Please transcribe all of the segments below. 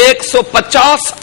150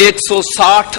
160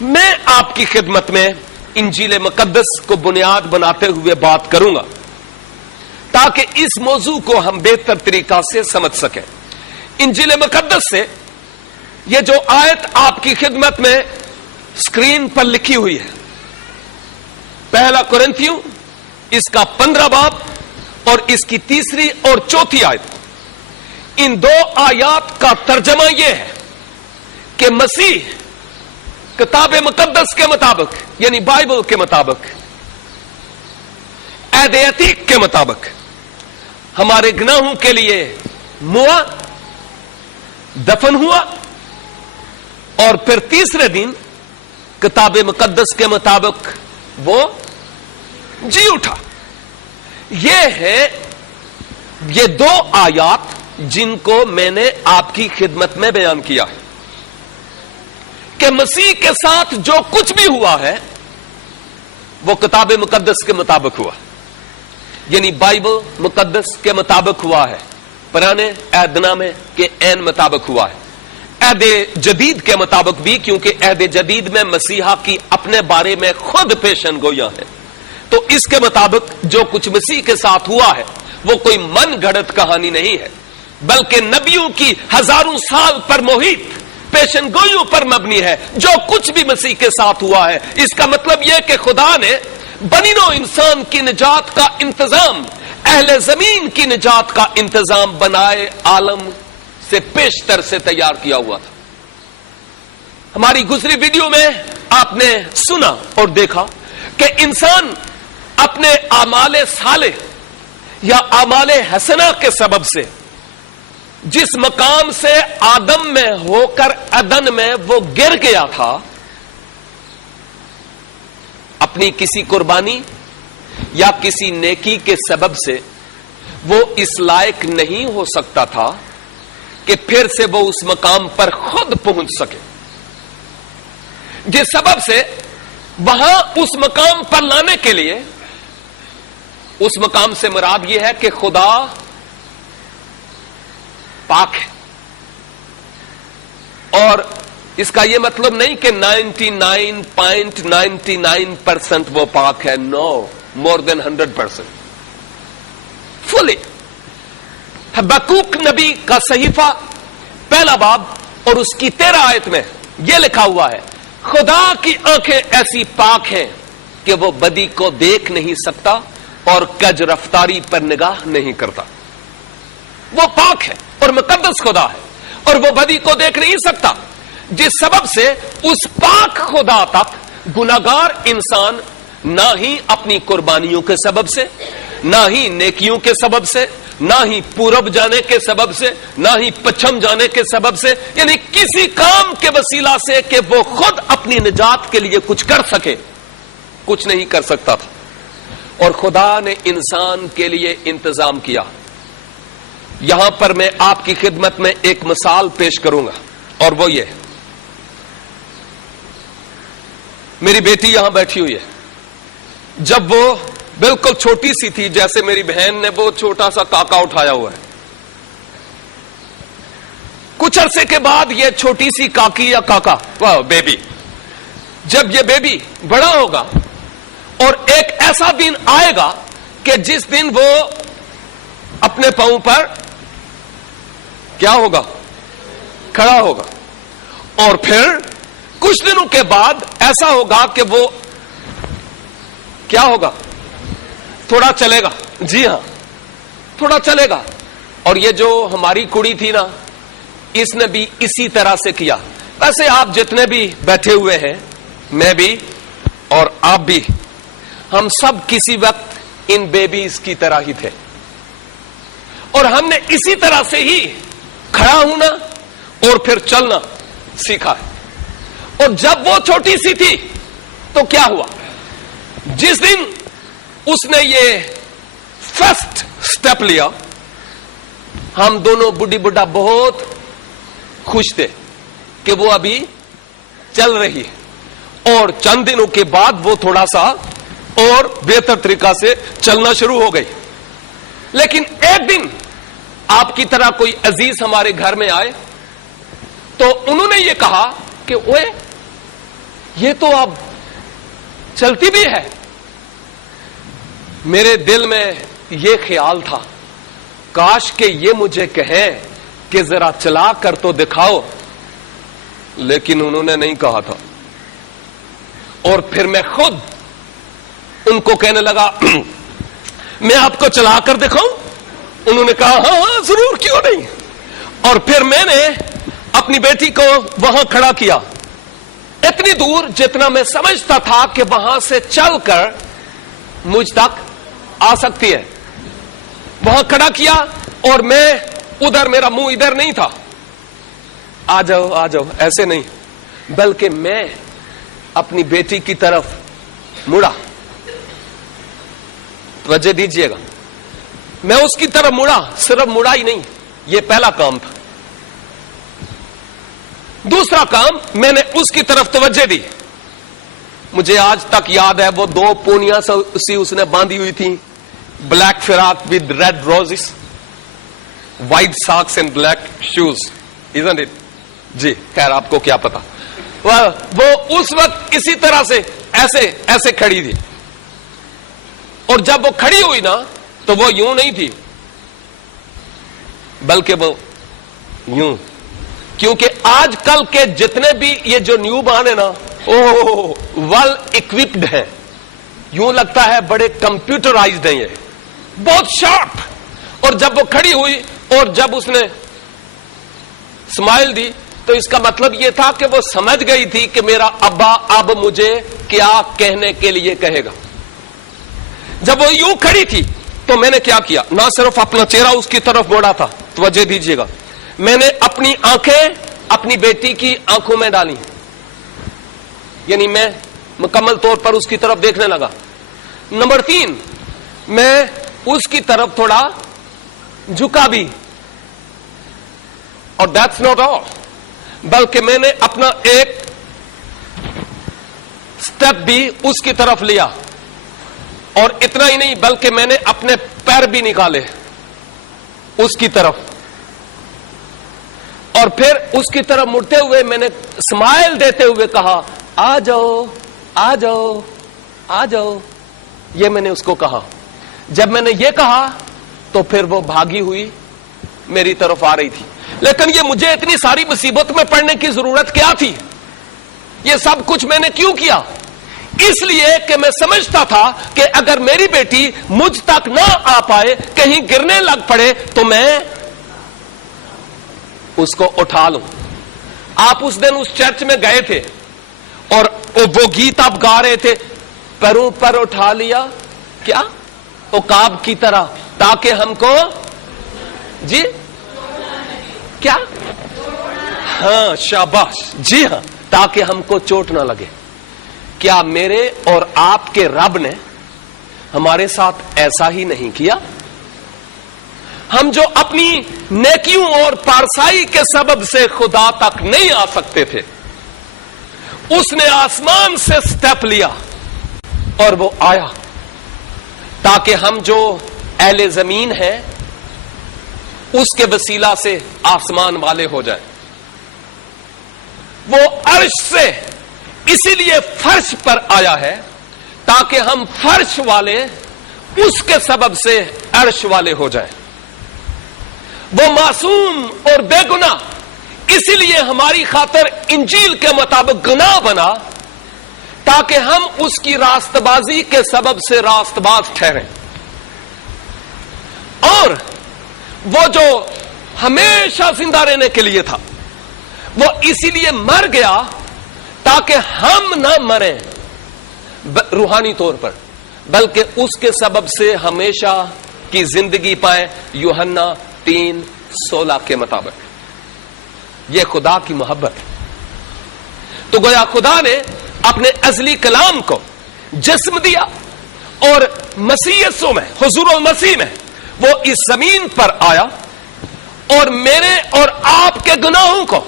میں آپ کی خدمت میں انجیل مقدس کو بنیاد بناتے ہوئے بات کروں گا تاکہ اس موضوع کو ہم بہتر طریقہ سے سمجھ سکیں. انجیل مقدس سے یہ جو آیت آپ کی خدمت میں اسکرین پر لکھی ہوئی ہے، پہلا قرنتھیوں اس کا 15 باب اور اس کی 3 اور 4 آیت، ان 2 آیات کا ترجمہ یہ ہے کہ مسیح کتاب مقدس کے مطابق، یعنی بائبل کے مطابق، عہد عتیق کے مطابق ہمارے گناہوں کے لیے موا، دفن ہوا اور پھر تیسرے دن کتاب مقدس کے مطابق وہ جی اٹھا. یہ 2 آیات جن کو میں نے آپ کی خدمت میں بیان کیا ہے کہ مسیح کے ساتھ جو کچھ بھی ہوا ہے وہ کتاب مقدس کے مطابق ہوا، یعنی بائبل مقدس کے مطابق ہوا ہے، پرانے عہد نامے کے عین مطابق ہوا ہے، عہد جدید کے مطابق بھی، کیونکہ عہد جدید میں مسیحا کی اپنے بارے میں خود پیشن گویاں ہیں. تو اس کے مطابق جو کچھ مسیح کے ساتھ ہوا ہے وہ کوئی من گھڑت کہانی نہیں ہے، بلکہ نبیوں کی ہزاروں سال پر محیط پیشن گوئیوں پر مبنی ہے. جو کچھ بھی مسیح کے ساتھ ہوا ہے، اس کا مطلب یہ کہ خدا نے بنی نوع انسان کی نجات کا انتظام، اہل زمین کی نجات کا انتظام بنائے عالم سے پیشتر سے تیار کیا ہوا تھا. ہماری گزری ویڈیو میں آپ نے سنا اور دیکھا کہ انسان اپنے اعمال صالح یا اعمال حسنہ کے سبب سے جس مقام سے آدم میں ہو کر عدن میں وہ گر گیا تھا، اپنی کسی قربانی یا کسی نیکی کے سبب سے وہ اس لائق نہیں ہو سکتا تھا کہ پھر سے وہ اس مقام پر خود پہنچ سکے، جس سبب سے وہاں اس مقام پر لانے کے لیے، اس مقام سے مراد یہ ہے کہ خدا پاک ہے. اور اس کا یہ مطلب نہیں کہ 99.99% وہ پاک ہے، نو، مور دین 100%، فلی. حبقوق نبی کا صحیفہ 1 باب اور اس کی 13 آیت میں یہ لکھا ہوا ہے، خدا کی آنکھیں ایسی پاک ہیں کہ وہ بدی کو دیکھ نہیں سکتا اور کج رفتاری پر نگاہ نہیں کرتا. وہ پاک ہے اور مقدس خدا ہے اور وہ بدی کو دیکھ نہیں سکتا، جس سبب سے اس پاک خدا تک گناہگار انسان نہ ہی اپنی قربانیوں کے سبب سے، نہ ہی نیکیوں کے سبب سے، نہ ہی پورب جانے کے سبب سے، نہ ہی پچھم جانے کے سبب سے، یعنی کسی کام کے وسیلہ سے کہ وہ خود اپنی نجات کے لیے کچھ کر سکے، کچھ نہیں کر سکتا تھا. اور خدا نے انسان کے لیے انتظام کیا. یہاں پر میں آپ کی خدمت میں ایک مثال پیش کروں گا، اور وہ یہ، میری بیٹی یہاں بیٹھی ہوئی ہے. جب وہ بالکل چھوٹی سی تھی، جیسے میری بہن نے وہ چھوٹا سا کاکا اٹھایا ہوا ہے، کچھ عرصے کے بعد یہ چھوٹی سی کاکی یا کاکا، بیبی، جب یہ بیبی بڑا ہوگا اور ایک ایسا دن آئے گا کہ جس دن وہ اپنے پاؤں پر کیا ہوگا، کھڑا ہوگا، اور پھر کچھ دنوں کے بعد ایسا ہوگا کہ وہ کیا ہوگا، تھوڑا چلے گا. جی ہاں، تھوڑا چلے گا. اور یہ جو ہماری کڑی تھی نا، اس نے بھی اسی طرح سے کیا. ویسے آپ جتنے بھی بیٹھے ہوئے ہیں، میں بھی اور آپ بھی، ہم سب کسی وقت ان بیبیز کی طرح ہی تھے، اور ہم نے اسی طرح سے ہی کھڑا ہونا اور پھر چلنا سیکھا ہے. اور جب وہ چھوٹی سی تھی تو کیا ہوا، جس دن اس نے یہ فرسٹ سٹیپ لیا، ہم دونوں بڈھی بڈھا بہت خوش تھے کہ وہ ابھی چل رہی ہے. اور چند دنوں کے بعد وہ تھوڑا سا اور بہتر طریقہ سے چلنا شروع ہو گئی. لیکن ایک دن آپ کی طرح کوئی عزیز ہمارے گھر میں آئے تو انہوں نے یہ کہا کہ اوے یہ تو اب چلتی بھی ہے. میرے دل میں یہ خیال تھا کاش کہ یہ مجھے کہیں کہ ذرا چلا کر تو دکھاؤ, لیکن انہوں نے نہیں کہا تھا. اور پھر میں خود ان کو کہنے لگا میں آپ کو چلا کر دکھاؤں. انہوں نے کہا ہاں ہاں ضرور, کیوں نہیں. اور پھر میں نے اپنی بیٹی کو وہاں کھڑا کیا, اتنی دور جتنا میں سمجھتا تھا کہ وہاں سے چل کر مجھ تک آ سکتی ہے, وہاں کھڑا کیا. اور میں ادھر, میرا منہ ادھر نہیں تھا, آ جاؤ آ جاؤ ایسے نہیں, بلکہ میں اپنی بیٹی کی طرف مڑا. توجہ دیجئے گا, میں اس کی طرف مڑا, صرف مڑا ہی نہیں, یہ پہلا کام تھا. دوسرا کام, میں نے اس کی طرف توجہ دی. مجھے آج تک یاد ہے وہ 2 پونیاں سی اس نے باندھی ہوئی تھی, black frock with red roses, white socks and black shoes, isn't it؟ جی خیر, آپ کو کیا پتا. وہ اس وقت اسی طرح سے ایسے ایسے کھڑی تھی, اور جب وہ کھڑی ہوئی نا تو وہ یوں نہیں تھی, بلکہ وہ یوں. کیونکہ آج کل کے جتنے بھی یہ جو نیو بان ہے نا, ویل اکوپڈ ہیں, یوں لگتا ہے بڑے کمپیوٹرائزڈ ہیں, یہ بہت شارپ. اور جب وہ کھڑی ہوئی اور جب اس نے اسمائل دی تو اس کا مطلب یہ تھا کہ وہ سمجھ گئی تھی کہ میرا ابا اب مجھے کیا کہنے کے لیے کہے گا. جب وہ یوں کھڑی تھی تو میں نے کیا کیا, نہ صرف اپنا چہرہ اس کی طرف موڑا تھا, توجہ دیجیے گا, میں نے اپنی آنکھیں اپنی بیٹی کی آنکھوں میں ڈالی, یعنی میں مکمل طور پر اس کی طرف دیکھنے لگا. نمبر 3, میں اس کی طرف تھوڑا جھکا بھی, اور دیٹس ناٹ آل, بلکہ میں نے اپنا ایک سٹیپ بھی اس کی طرف لیا. اور اتنا ہی نہیں, بلکہ میں نے اپنے پیر بھی نکالے اس کی طرف, اور پھر اس کی طرف مڑتے ہوئے میں نے اسمائل دیتے ہوئے کہا آ جاؤ آ جاؤ آ جاؤ. یہ میں نے اس کو کہا. جب میں نے یہ کہا تو پھر وہ بھاگی ہوئی میری طرف آ رہی تھی. لیکن یہ مجھے اتنی ساری مصیبت میں پڑنے کی ضرورت کیا تھی؟ یہ سب کچھ میں نے کیوں کیا؟ اس لیے کہ میں سمجھتا تھا کہ اگر میری بیٹی مجھ تک نہ آ پائے, کہیں گرنے لگ پڑے, تو میں اس کو اٹھا لوں. آپ اس دن اس چرچ میں گئے تھے اور وہ گیت آپ گا رہے تھے, پیروں پر اٹھا لیا کیا عقاب کی طرح, تاکہ ہم کو جی کیا, ہاں شاباش, جی ہاں, تاکہ ہم کو چوٹ نہ لگے. کیا میرے اور آپ کے رب نے ہمارے ساتھ ایسا ہی نہیں کیا؟ ہم جو اپنی نیکیوں اور پارسائی کے سبب سے خدا تک نہیں آ سکتے تھے, اس نے آسمان سے سٹیپ لیا اور وہ آیا, تاکہ ہم جو اہل زمین ہیں اس کے وسیلہ سے آسمان والے ہو جائیں. وہ عرش سے اسی لیے فرش پر آیا ہے تاکہ ہم فرش والے اس کے سبب سے عرش والے ہو جائیں. وہ معصوم اور بے گناہ اسی لیے ہماری خاطر انجیل کے مطابق گناہ بنا, تاکہ ہم اس کی راست بازی کے سبب سے راست باز ٹھہریں. اور وہ جو ہمیشہ زندہ رہنے کے لیے تھا, وہ اسی لیے مر گیا تاکہ ہم نہ مریں روحانی طور پر, بلکہ اس کے سبب سے ہمیشہ کی زندگی پائیں. یوحنا 3:16 کے مطابق. یہ خدا کی محبت. تو گویا خدا نے اپنے ازلی کلام کو جسم دیا, اور مسیح یسوع میں, حضور المسیح میں وہ اس زمین پر آیا, اور میرے اور آپ کے گناہوں کو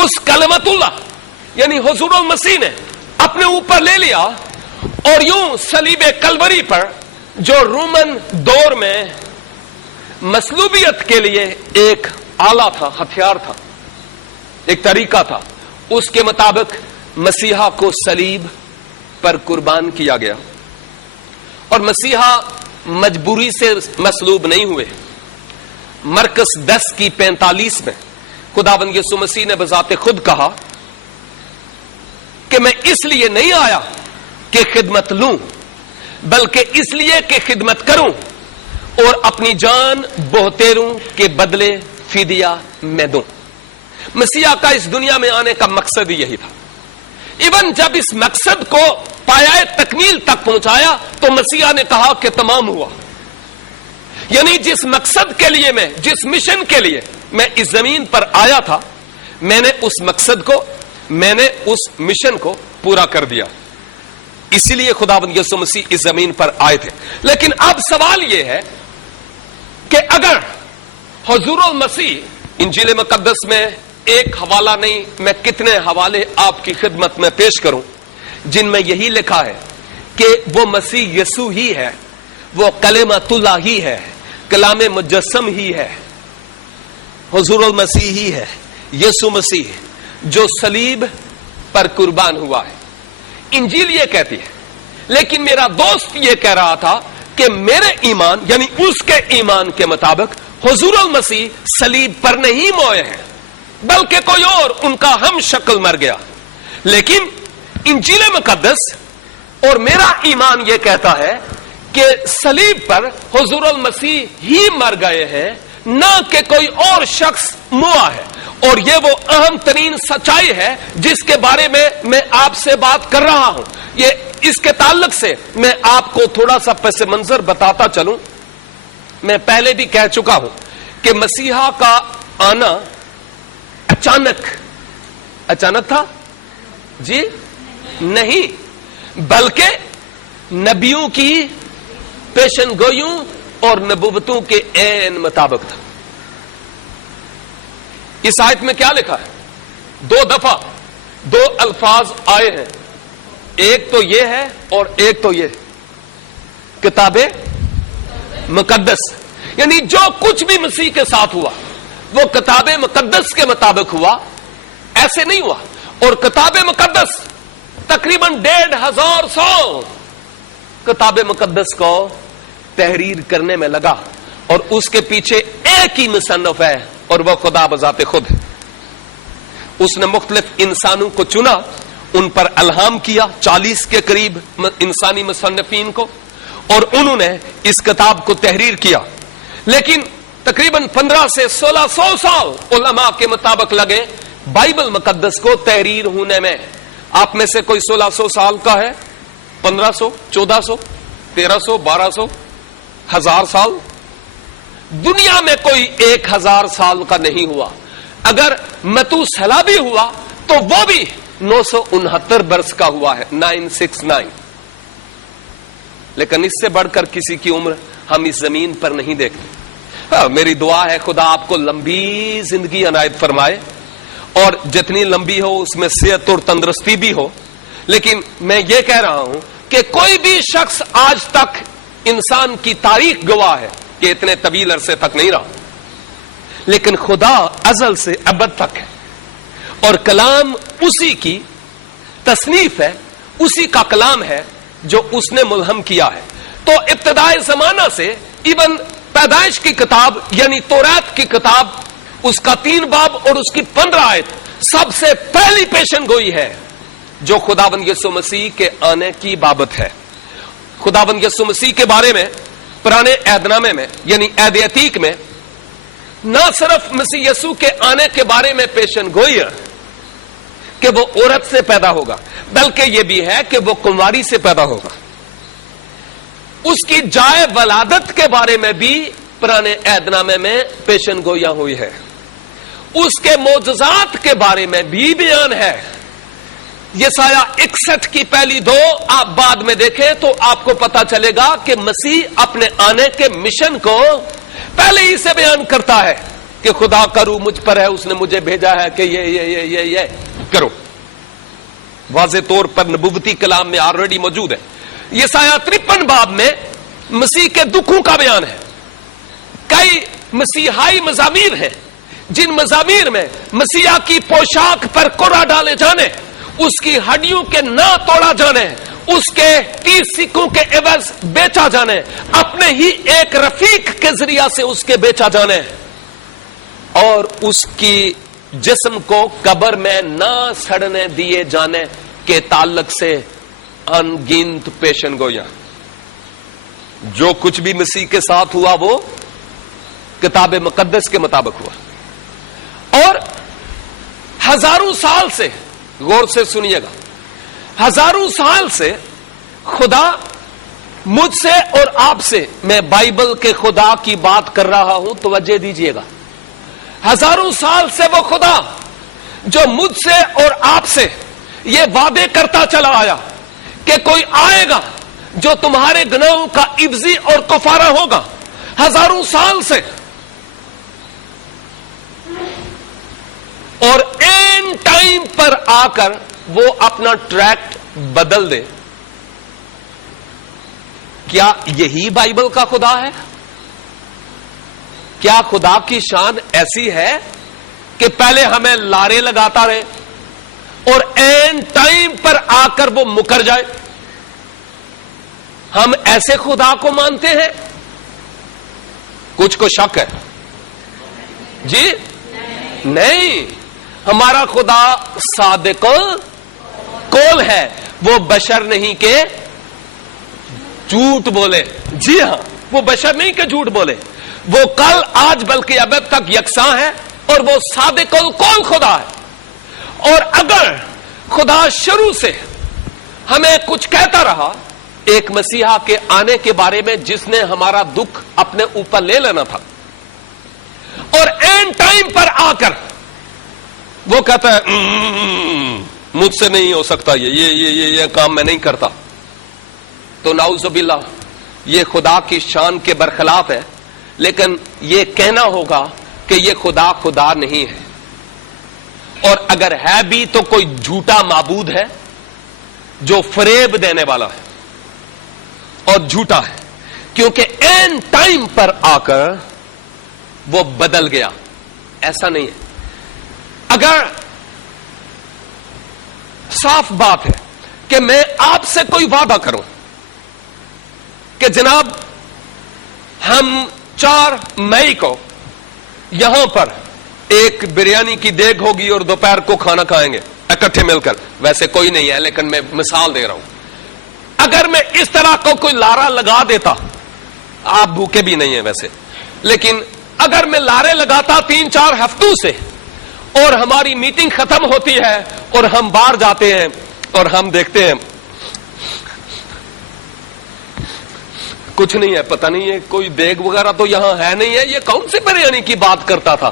اس کلمت اللہ یعنی حضور المسیح نے اپنے اوپر لے لیا, اور یوں صلیب کلوری پر, جو رومن دور میں مصلوبیت کے لیے ایک آلہ تھا, ہتھیار تھا, ایک طریقہ تھا, اس کے مطابق مسیحا کو صلیب پر قربان کیا گیا، اور مسیحا مجبوری سے مصلوب نہیں ہوئے۔ مرکز 10:45 میں خداوند یسوع مسیح نے بذات خود کہا کہ میں اس لیے نہیں آیا کہ خدمت لوں، بلکہ اس لیے کہ خدمت کروں اور اپنی جان بہتےروں کے بدلے فدیہ میں دوں۔ مسیح کا اس دنیا میں آنے کا مقصد ہی یہی تھا۔ ایون جب اس مقصد کو پایہ تکمیل تک پہنچایا تو مسیح نے کہا کہ تمام ہوا، یعنی جس مقصد کے لیے میں، جس مشن کے لیے میں اس زمین پر آیا تھا، میں نے اس مقصد کو، میں نے اس مشن کو پورا کر دیا۔ اسی لیے خداوند یسوع مسیح اس زمین پر آئے تھے۔ لیکن اب سوال یہ ہے کہ اگر حضور المسیح، انجیل مقدس میں ایک حوالہ نہیں، میں کتنے حوالے آپ کی خدمت میں پیش کروں جن میں یہی لکھا ہے کہ وہ مسیح یسوع ہی ہے، وہ کلمۃ اللہ ہی ہے، کلام مجسم ہی ہے، حضور المسیح ہی ہے، یسوع مسیح جو صلیب پر قربان ہوا ہے۔ انجیل یہ کہتی ہے، لیکن میرا دوست یہ کہہ رہا تھا کہ میرے ایمان یعنی اس کے ایمان کے مطابق حضور المسیح صلیب پر نہیں موئے ہیں، بلکہ کوئی اور ان کا ہم شکل مر گیا۔ لیکن انجیل مقدس اور میرا ایمان یہ کہتا ہے کہ صلیب پر حضور المسیح ہی مر گئے ہیں، نہ کہ کوئی اور شخص موا ہے۔ اور یہ وہ اہم ترین سچائی ہے جس کے بارے میں آپ سے بات کر رہا ہوں۔ یہ اس کے تعلق سے میں آپ کو تھوڑا سا پس منظر بتاتا چلوں۔ میں پہلے بھی کہہ چکا ہوں کہ مسیحا کا آنا اچانک تھا جی نہیں، بلکہ نبیوں کی پیشن گوئیوں اور نبوتوں کے عین مطابق تھا۔ اس آیت میں کیا لکھا ہے؟ 2 دفعہ 2 الفاظ آئے ہیں، ایک تو یہ ہے اور ایک تو یہ، کتاب مقدس، یعنی جو کچھ بھی مسیح کے ساتھ ہوا وہ کتاب مقدس کے مطابق ہوا، ایسے نہیں ہوا۔ اور کتاب مقدس تقریباً 1,500 سال کتاب مقدس کو تحریر کرنے میں لگا، اور اس کے پیچھے ایک ہی مصنف ہے اور وہ خدا بذات خود ہے۔ اس نے مختلف انسانوں کو چنا، ان پر الہام کیا، 40 کے قریب انسانی مصنفین کو، اور انہوں نے اس کتاب کو تحریر کیا۔ لیکن تقریباً 15 سے 1600 سال علماء کے مطابق لگے بائبل مقدس کو تحریر ہونے میں۔ آپ میں سے کوئی 1600 سال کا ہے؟ 1500، 1400، 1300، 1200، 1000 سال؟ دنیا میں کوئی 1000 سال کا نہیں ہوا۔ اگر متوسلا بھی ہوا تو وہ بھی 969 برس کا ہوا ہے، 969۔ لیکن اس سے بڑھ کر کسی کی عمر ہم اس زمین پر نہیں دیکھتے۔ میری دعا ہے خدا آپ کو لمبی زندگی عنایت فرمائے، اور جتنی لمبی ہو اس میں صحت اور تندرستی بھی ہو۔ لیکن میں یہ کہہ رہا ہوں کہ کوئی بھی شخص آج تک انسان کی تاریخ گواہ ہے کہ اتنے طویل عرصے تک نہیں رہا، لیکن خدا ازل سے ابد تک ہے، اور کلام اسی کی تصنیف ہے، اسی کا کلام ہے جو اس نے ملہم کیا ہے۔ تو ابتدائے زمانہ سے ایون پیدائش کی کتاب یعنی تورات کی کتاب، اس کا 3 باب اور اس کی 15 آیت سب سے پہلی پیشن گوئی ہے جو خداوند یسوع مسیح کے آنے کی بابت ہے۔ خداوند یسوع مسیح کے بارے میں پرانے عہد نامے میں یعنی عہد عتیق میں نہ صرف مسیح یسوع کے آنے کے بارے میں پیشن گوئی ہے کہ وہ عورت سے پیدا ہوگا، بلکہ یہ بھی ہے کہ وہ کنواری سے پیدا ہوگا۔ اس کی جائے ولادت کے بارے میں بھی پرانے عہد نامے میں پیشن گوئیاں ہوئی ہے۔ اس کے معجزات کے بارے میں بھی بیان ہے۔ یسایہ 61 کی پہلی 2 آپ بعد میں دیکھیں تو آپ کو پتا چلے گا کہ مسیح اپنے آنے کے مشن کو پہلے ہی سے بیان کرتا ہے کہ خدا کا روح مجھ پر ہے، اس نے مجھے بھیجا ہے کہ یہ کرو۔ واضح طور پر نبوتی کلام میں آلریڈی موجود ہے۔ یسایہ 53 باب میں مسیح کے دکھوں کا بیان ہے۔ کئی مسیحائی مزامیر ہیں جن مزامیر میں مسیح کی پوشاک پر کوڑا ڈالے جانے اس کی ہڈیوں کے نہ توڑا جانے، اس کے 30 سکوں کے عوض بیچا جانے، اپنے ہی ایک رفیق کے ذریعہ سے اس کے بیچا جانے، اور اس کی جسم کو قبر میں نہ سڑنے دیے جانے کے تعلق سے ان گنت پیشن گویاں۔ جو کچھ بھی مسیح کے ساتھ ہوا وہ کتاب مقدس کے مطابق ہوا، اور ہزاروں سال سے، غور سے سنیے گا، ہزاروں سال سے خدا مجھ سے اور آپ سے، میں بائبل کے خدا کی بات کر رہا ہوں، توجہ دیجئے گا، ہزاروں سال سے وہ خدا جو مجھ سے اور آپ سے یہ وعدے کرتا چلا آیا کہ کوئی آئے گا جو تمہارے گناہوں کا عوضی اور کفارہ ہوگا، ہزاروں سال سے، اور این ٹائم پر آ کر وہ اپنا ٹریک بدل دے، کیا یہی بائبل کا خدا ہے؟ کیا خدا کی شان ایسی ہے کہ پہلے ہمیں لارے لگاتا رہے اور این ٹائم پر آ کر وہ مکر جائے؟ ہم ایسے خدا کو مانتے ہیں؟ کچھ کو شک ہے جی؟ نہیں، ہمارا خدا صادق قول ہے، وہ بشر نہیں کہ جھوٹ بولے۔ جی ہاں، وہ بشر نہیں کہ جھوٹ بولے، وہ کل آج بلکہ ابد تک یکساں ہے، اور وہ صادق القول خدا ہے۔ اور اگر خدا شروع سے ہمیں کچھ کہتا رہا ایک مسیحا کے آنے کے بارے میں جس نے ہمارا دکھ اپنے اوپر لے لینا تھا، اور این ٹائم پر آ کر وہ کہتا ہے مجھ سے نہیں ہو سکتا، یہ کام میں نہیں کرتا، تو نعوذ باللہ یہ خدا کی شان کے برخلاف ہے۔ لیکن یہ کہنا ہوگا کہ یہ خدا نہیں ہے، اور اگر ہے بھی تو کوئی جھوٹا معبود ہے جو فریب دینے والا ہے اور جھوٹا ہے، کیونکہ این ٹائم پر آ کر وہ بدل گیا۔ ایسا نہیں ہے۔ اگر صاف بات ہے کہ میں آپ سے کوئی وعدہ کروں کہ جناب ہم 4 مئی کو یہاں پر ایک بریانی کی دیگ ہوگی اور دوپہر کو کھانا کھائیں گے اکٹھے مل کر، ویسے کوئی نہیں ہے لیکن میں مثال دے رہا ہوں، اگر میں اس طرح کو کوئی لارا لگا دیتا، آپ بھوکے بھی نہیں ہیں ویسے، لیکن اگر میں لارے لگاتا 3-4 ہفتوں سے، اور ہماری میٹنگ ختم ہوتی ہے اور ہم باہر جاتے ہیں اور ہم دیکھتے ہیں کچھ نہیں ہے، پتہ نہیں ہے کوئی دیگ وغیرہ تو یہاں ہے نہیں ہے، یہ کون سی بریانی کی بات کرتا تھا،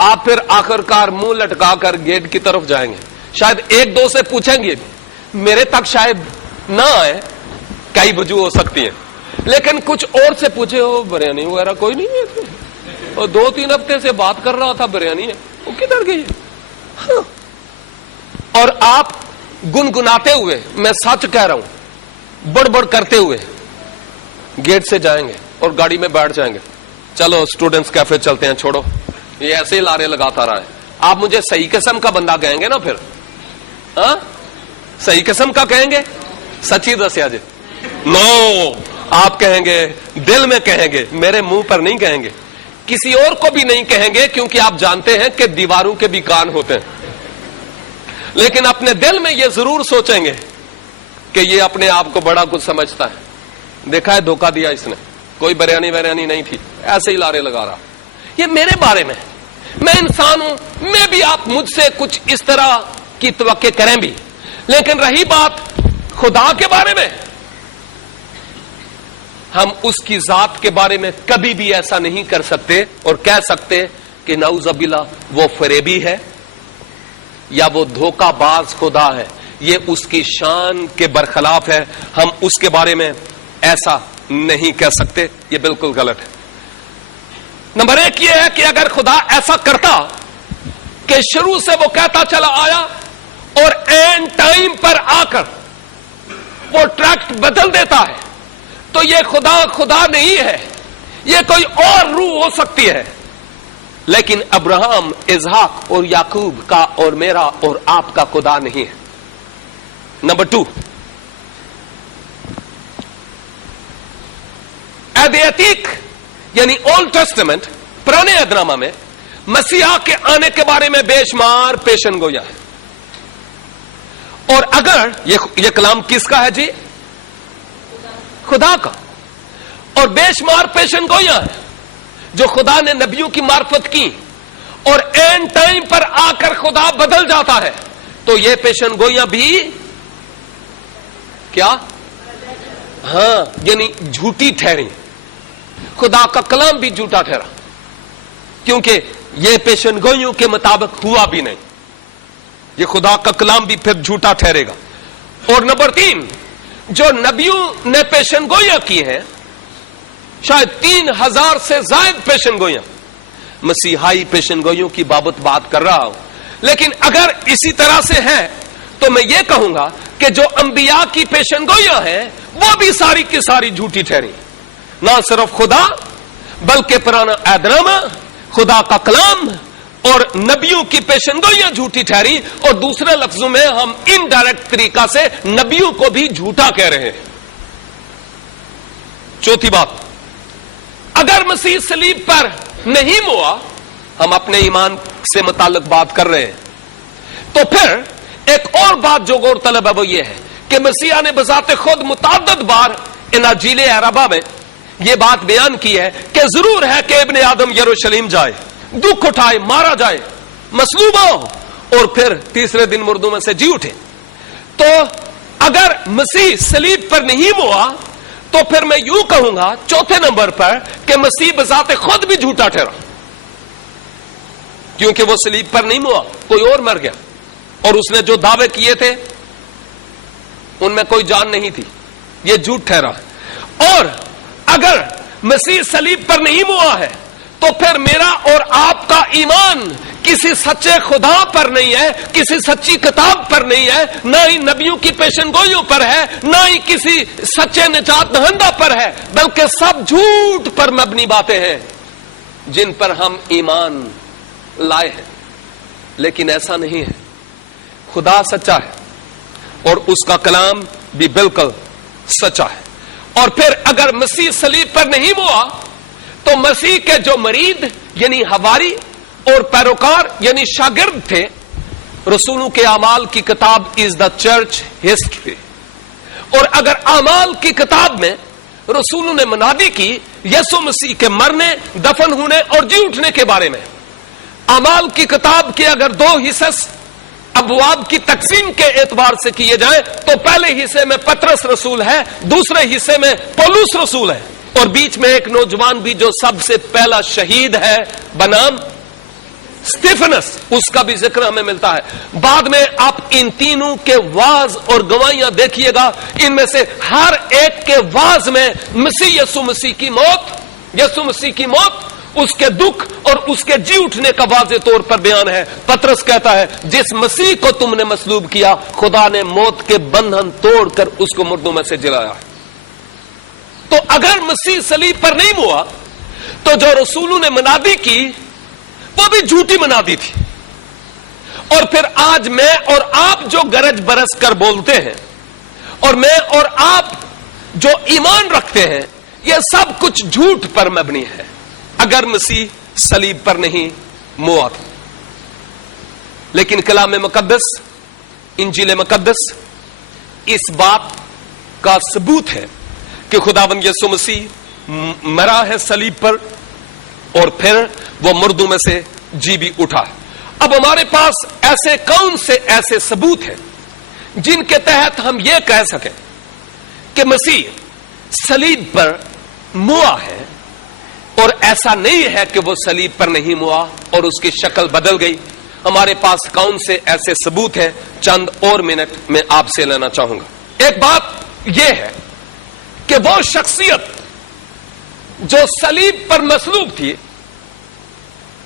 آپ پھر آخر کار منہ لٹکا کر گیٹ کی طرف جائیں گے، شاید 1-2 سے پوچھیں گے، میرے تک شاید نہ آئے، کئی وجوہ ہو سکتی ہیں، لیکن کچھ اور سے پوچھے ہو بریانی وغیرہ کوئی نہیں ہے، اور 2-3 ہفتے سے بات کر رہا تھا بریانی ہے، وہ کدھر گئی؟ ہاں۔ اور آپ گنگناتے ہوئے، میں سچ کہہ رہا ہوں، بڑبڑ کرتے ہوئے گیٹ سے جائیں گے اور گاڑی میں بیٹھ جائیں گے، چلو اسٹوڈنٹس کیفے چلتے ہیں، چھوڑو، یہ ایسے ہی لارے لگاتا رہا ہے۔ آپ مجھے صحیح قسم کا بندہ کہیں گے نا پھر؟ ہاں، صحیح قسم کا کہیں گے؟ سچی دسیا جی؟ نو، آپ کہیں گے، دل میں کہیں گے، میرے منہ پر نہیں کہیں گے، کسی اور کو بھی نہیں کہیں گے، کیونکہ آپ جانتے ہیں کہ دیواروں کے بھی کان ہوتے ہیں، لیکن اپنے دل میں یہ ضرور سوچیں گے کہ یہ اپنے آپ کو بڑا کچھ سمجھتا ہے، دیکھا ہے دھوکہ دیا اس نے، کوئی بریانی نہیں تھی، ایسے ہی لارے لگا رہا۔ یہ میرے بارے میں، میں انسان ہوں، میں بھی آپ مجھ سے کچھ اس طرح کی توقع کریں بھی، لیکن رہی بات خدا کے بارے میں، ہم اس کی ذات کے بارے میں کبھی بھی ایسا نہیں کر سکتے اور کہہ سکتے کہ نعوذ باللہ وہ فریبی ہے یا وہ دھوکہ باز خدا ہے، یہ اس کی شان کے برخلاف ہے، ہم اس کے بارے میں ایسا نہیں کہہ سکتے، یہ بالکل غلط ہے۔ نمبر 1 یہ ہے کہ اگر خدا ایسا کرتا کہ شروع سے وہ کہتا چلا آیا اور این ٹائم پر آ کر وہ ٹریکٹ بدل دیتا ہے، تو یہ خدا نہیں ہے، یہ کوئی اور روح ہو سکتی ہے، لیکن ابراہم، اسحاق اور یعقوب کا اور میرا اور آپ کا خدا نہیں ہے۔ نمبر 2، عہد عتیق یعنی اولڈ ٹیسٹمنٹ، پرانے عہد نامہ میں مسیح کے آنے کے بارے میں بے شمار پیشن گویاں ہے. اور اگر یہ کلام کس کا ہے جی؟ خدا کا. اور بے شمار پیشن گویاں ہیں جو خدا نے نبیوں کی معرفت کی، اور اینڈ ٹائم پر آ کر خدا بدل جاتا ہے تو یہ پیشن گویاں بھی کیا؟ ہاں، یعنی جھوٹی ٹھہری. خدا کا کلام بھی جھوٹا ٹھہرا کیونکہ یہ پیشن گوئیوں کے مطابق ہوا بھی نہیں. یہ خدا کا کلام بھی پھر جھوٹا ٹھہرے گا. اور نمبر 3، جو نبیوں نے پیشن گوئیاں کی ہیں، شاید 3000 سے زائد پیشن گوئیاں، مسیحائی پیشن گوئیوں کی بابت بات کر رہا ہوں. لیکن اگر اسی طرح سے ہے تو میں یہ کہوں گا کہ جو انبیاء کی پیشن گوئیاں ہیں وہ بھی ساری کی ساری جھوٹی ٹھہری. نہ صرف خدا بلکہ پرانا عہد نامہ، خدا کا کلام اور نبیوں کی پیشن گوئیاں جھوٹی ٹھہری. اور دوسرے لفظوں میں ہم انڈائریکٹ طریقہ سے نبیوں کو بھی جھوٹا کہہ رہے ہیں. چوتھی بات، اگر مسیح صلیب پر نہیں ہوا، ہم اپنے ایمان سے متعلق بات کر رہے ہیں، تو پھر ایک اور بات جو غور طلب ہے وہ یہ ہے کہ مسیح نے بذات خود متعدد بار اناجیل عربہ میں یہ بات بیان کی ہے کہ ضرور ہے کہ ابن آدم یروشلم جائے، دکھ اٹھائے، مارا جائے، مصلوب ہو، اور پھر تیسرے دن مردوں میں سے جی اٹھے. تو اگر مسیح صلیب پر نہیں ہوا تو پھر میں یوں کہوں گا چوتھے نمبر پر کہ مسیح بذات خود بھی جھوٹا ٹھہرا، کیونکہ وہ صلیب پر نہیں ہوا، کوئی اور مر گیا، اور اس نے جو دعوے کیے تھے ان میں کوئی جان نہیں تھی. یہ جھوٹ ٹھہرا. اور اگر مسیح صلیب پر نہیں ہوا ہے تو پھر میرا اور آپ کا ایمان کسی سچے خدا پر نہیں ہے، کسی سچی کتاب پر نہیں ہے، نہ ہی نبیوں کی پیشن گوئیوں پر ہے، نہ ہی کسی سچے نجات دہندہ پر ہے، بلکہ سب جھوٹ پر مبنی باتیں ہیں جن پر ہم ایمان لائے ہیں. لیکن ایسا نہیں ہے. خدا سچا ہے اور اس کا کلام بھی بالکل سچا ہے. اور پھر اگر مسیح صلیب پر نہیں ہوا تو مسیح کے جو مرید یعنی حواری اور پیروکار یعنی شاگرد تھے، رسولوں کے اعمال کی کتاب از دا چرچ ہسٹری. اور اگر اعمال کی کتاب میں رسولوں نے منادی کی یسوع مسیح کے مرنے، دفن ہونے اور جی اٹھنے کے بارے میں، اعمال کی کتاب کے اگر 2 حصے ابواب کی تقسیم کے اعتبار سے کیے جائیں تو پہلے حصے میں پطرس رسول ہے، دوسرے حصے میں پولس رسول ہے، اور بیچ میں ایک نوجوان بھی جو سب سے پہلا شہید ہے بنام اسٹیفنس، اس کا بھی ذکر ہمیں ملتا ہے. بعد میں آپ ان تینوں کے واز اور گواہیاں دیکھیے گا، ان میں سے ہر ایک کے واز میں یسوع مسیح کی موت، اس کے دکھ اور اس کے جی اٹھنے کا واضح طور پر بیان ہے. پطرس کہتا ہے جس مسیح کو تم نے مصلوب کیا، خدا نے موت کے بندھن توڑ کر اس کو مردوں میں سے جلایا. تو اگر مسیح صلیب پر نہیں ہوا تو جو رسولوں نے منادی کی وہ بھی جھوٹی منادی تھی. اور پھر آج میں اور آپ جو گرج برس کر بولتے ہیں اور میں اور آپ جو ایمان رکھتے ہیں، یہ سب کچھ جھوٹ پر مبنی ہے اگر مسیح صلیب پر نہیں ہوا تھا. لیکن کلام مقدس، انجیل مقدس اس بات کا ثبوت ہے کہ خداوند یسوع مسیح مرا ہے صلیب پر اور پھر وہ مردوں میں سے جی بھی اٹھا. اب ہمارے پاس ایسے کون سے ایسے ثبوت ہیں جن کے تحت ہم یہ کہہ سکیں کہ مسیح صلیب پر موا ہے، اور ایسا نہیں ہے کہ وہ صلیب پر نہیں ہوا اور اس کی شکل بدل گئی. ہمارے پاس کون سے ایسے ثبوت ہیں؟ چند اور منٹ میں آپ سے لینا چاہوں گا. ایک بات یہ ہے کہ وہ شخصیت جو صلیب پر مصلوب تھی،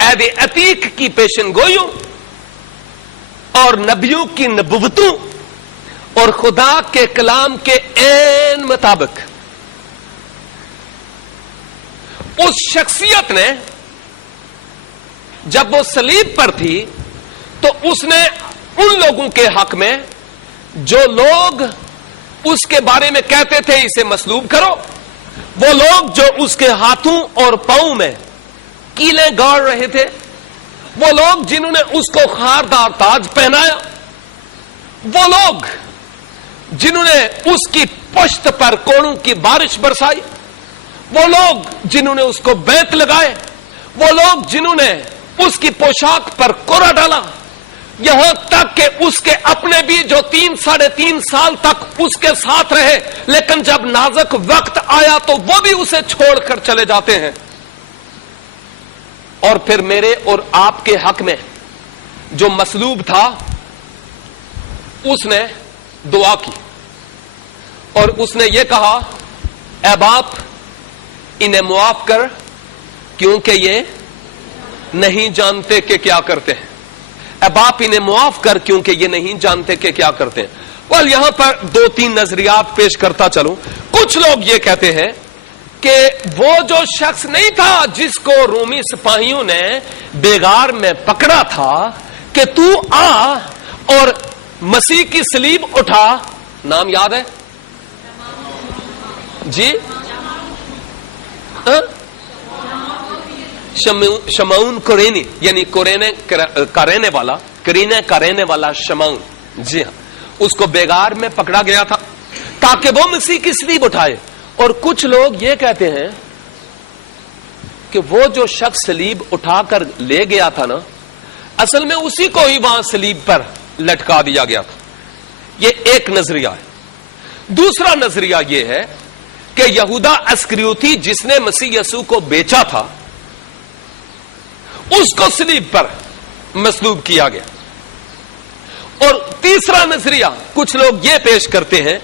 عہد عتیق کی پیشن گوئیوں اور نبیوں کی نبوتوں اور خدا کے کلام کے عین مطابق، اس شخصیت نے جب وہ صلیب پر تھی تو اس نے ان لوگوں کے حق میں جو لوگ اس کے بارے میں کہتے تھے اسے مصلوب کرو، وہ لوگ جو اس کے ہاتھوں اور پاؤں میں کیلیں گاڑ رہے تھے، وہ لوگ جنہوں نے اس کو خاردار تاج پہنایا، وہ لوگ جنہوں نے اس کی پشت پر کوڑوں کی بارش برسائی، وہ لوگ جنہوں نے اس کو بیت لگائے، وہ لوگ جنہوں نے اس کی پوشاک پر کوڑا ڈالا، یہاں تک کہ اس کے اپنے بھی جو 3-3.5 سال تک اس کے ساتھ رہے، لیکن جب نازک وقت آیا تو وہ بھی اسے چھوڑ کر چلے جاتے ہیں۔ اور پھر میرے اور آپ کے حق میں جو مصلوب تھا اس نے دعا کی اور اس نے یہ کہا، اے باپ انہیں معاف کر کیونکہ یہ نہیں جانتے کہ کیا کرتے ہیں، اے باپ انہیں معاف کر کیونکہ یہ نہیں جانتے کہ کیا کرتے ہیں۔ well, یہاں پر 2-3 نظریات پیش کرتا چلوں۔ کچھ لوگ یہ کہتے ہیں کہ وہ جو شخص نہیں تھا جس کو رومی سپاہیوں نے بیگار میں پکڑا تھا کہ تو آ اور مسیح کی صلیب اٹھا، نام یاد ہے جی؟ شمعون قرینی، یعنی قرینے کا رہنے والا شمعون، جی ہاں، اس کو بیگار میں پکڑا گیا تھا تاکہ وہ مسیح کی صلیب اٹھائے۔ اور کچھ لوگ یہ کہتے ہیں کہ وہ جو شخص صلیب اٹھا کر لے گیا تھا نا، اصل میں اسی کو ہی وہاں صلیب پر لٹکا دیا گیا تھا۔ یہ ایک نظریہ ہے۔ دوسرا نظریہ یہ ہے کہ یہودا اسکریوتی جس نے مسیح یسوع کو بیچا تھا اس کو صلیب پر مصلوب کیا گیا۔ اور تیسرا نظریہ کچھ لوگ یہ پیش کرتے ہیں